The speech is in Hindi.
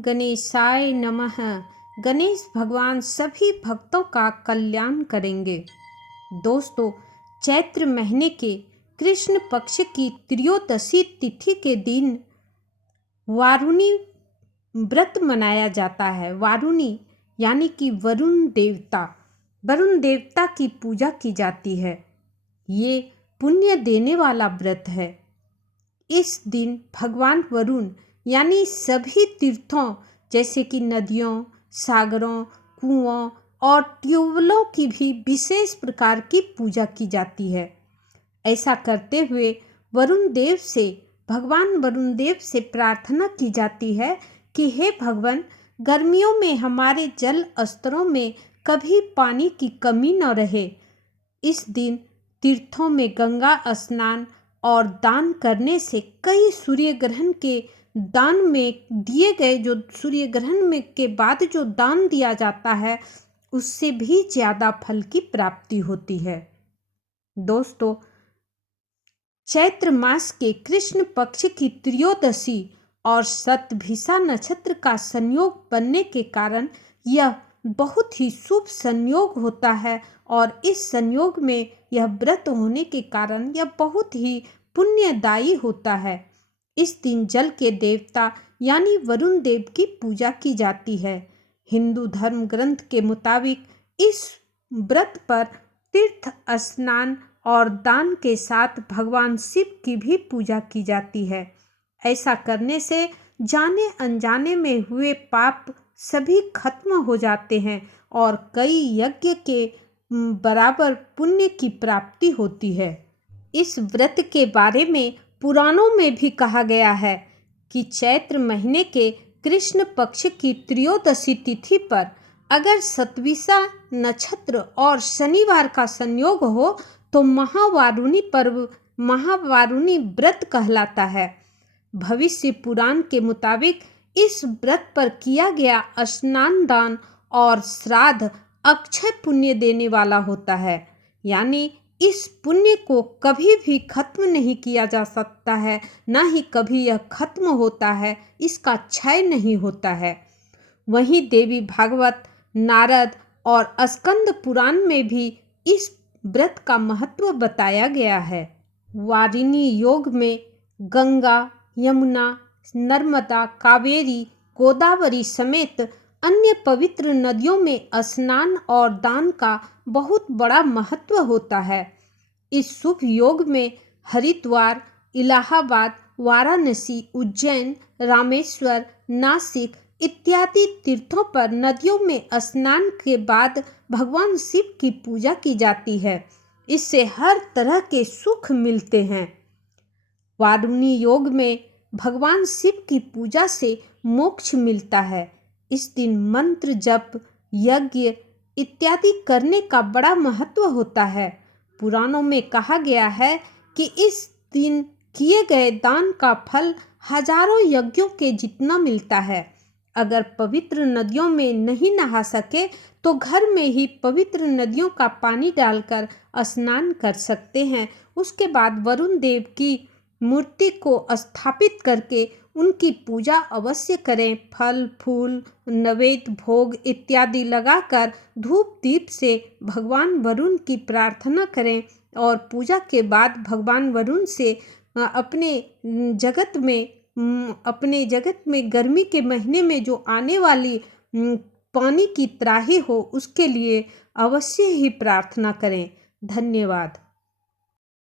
गणेशाय नमः। गणेश भगवान सभी भक्तों का कल्याण करेंगे। दोस्तों, चैत्र महीने के कृष्ण पक्ष की त्रयोदशी तिथि के दिन वारुणी व्रत मनाया जाता है। वारुणी यानी कि वरुण देवता की पूजा की जाती है। ये पुण्य देने वाला व्रत है। इस दिन भगवान वरुण यानी सभी तीर्थों जैसे कि नदियों, सागरों, कुओं और ट्यूबवेलों की भी विशेष प्रकार की पूजा की जाती है। ऐसा करते हुए भगवान वरुण देव से प्रार्थना की जाती है कि हे भगवान, गर्मियों में हमारे जल स्तरों में कभी पानी की कमी न रहे। इस दिन तीर्थों में गंगा स्नान और दान करने से कई सूर्य ग्रहण के दान में दिए गए जो सूर्य ग्रहण में के बाद जो दान दिया जाता है उससे भी ज़्यादा फल की प्राप्ति होती है। दोस्तों, चैत्र मास के कृष्ण पक्ष की त्रयोदशी और शतभिषा नक्षत्र का संयोग बनने के कारण यह बहुत ही शुभ संयोग होता है और इस संयोग में यह व्रत होने के कारण यह बहुत ही पुण्यदायी होता है। इस दिन जल के देवता यानी वरुण देव की पूजा की जाती है। हिंदू धर्म ग्रंथ के मुताबिक इस व्रत पर तीर्थ स्नान और दान के साथ भगवान शिव की भी पूजा की जाती है। ऐसा करने से जाने अनजाने में हुए पाप सभी खत्म हो जाते हैं और कई यज्ञ के बराबर पुण्य की प्राप्ति होती है। इस व्रत के बारे में पुराणों में भी कहा गया है कि चैत्र महीने के कृष्ण पक्ष की त्रयोदशी तिथि पर अगर शतभिषा नक्षत्र और शनिवार का संयोग हो तो महावारुणी पर्व महावारुणी व्रत कहलाता है। भविष्य पुराण के मुताबिक इस व्रत पर किया गया स्नान, दान और श्राद्ध अक्षय पुण्य देने वाला होता है। यानी इस पुण्य को कभी भी खत्म नहीं किया जा सकता है, ना ही कभी यह खत्म होता है, इसका क्षय नहीं होता है। वहीं देवी भागवत, नारद और स्कंद पुराण में भी इस व्रत का महत्व बताया गया है। वारिणी योग में गंगा, यमुना, नर्मदा, कावेरी, गोदावरी समेत अन्य पवित्र नदियों में स्नान और दान का बहुत बड़ा महत्व होता है। इस शुभ योग में हरिद्वार, इलाहाबाद, वाराणसी, उज्जैन, रामेश्वर, नासिक इत्यादि तीर्थों पर नदियों में स्नान के बाद भगवान शिव की पूजा की जाती है। इससे हर तरह के सुख मिलते हैं। वारुणी योग में भगवान शिव की पूजा से मोक्ष मिलता है। इस दिन मंत्र जप, यज्ञ इत्यादि करने का बड़ा महत्व होता है। पुराणों में कहा गया है कि इस दिन किए गए दान का फल हजारों यज्ञों के जितना मिलता है। अगर पवित्र नदियों में नहीं नहा सके तो घर में ही पवित्र नदियों का पानी डालकर स्नान कर सकते हैं। उसके बाद वरुण देव की मूर्ति को स्थापित करके उनकी पूजा अवश्य करें। फल फूल, नैवेद्य, भोग इत्यादि लगाकर धूप दीप से भगवान वरुण की प्रार्थना करें और पूजा के बाद भगवान वरुण से अपने जगत में गर्मी के महीने में जो आने वाली पानी की त्राही हो उसके लिए अवश्य ही प्रार्थना करें। धन्यवाद।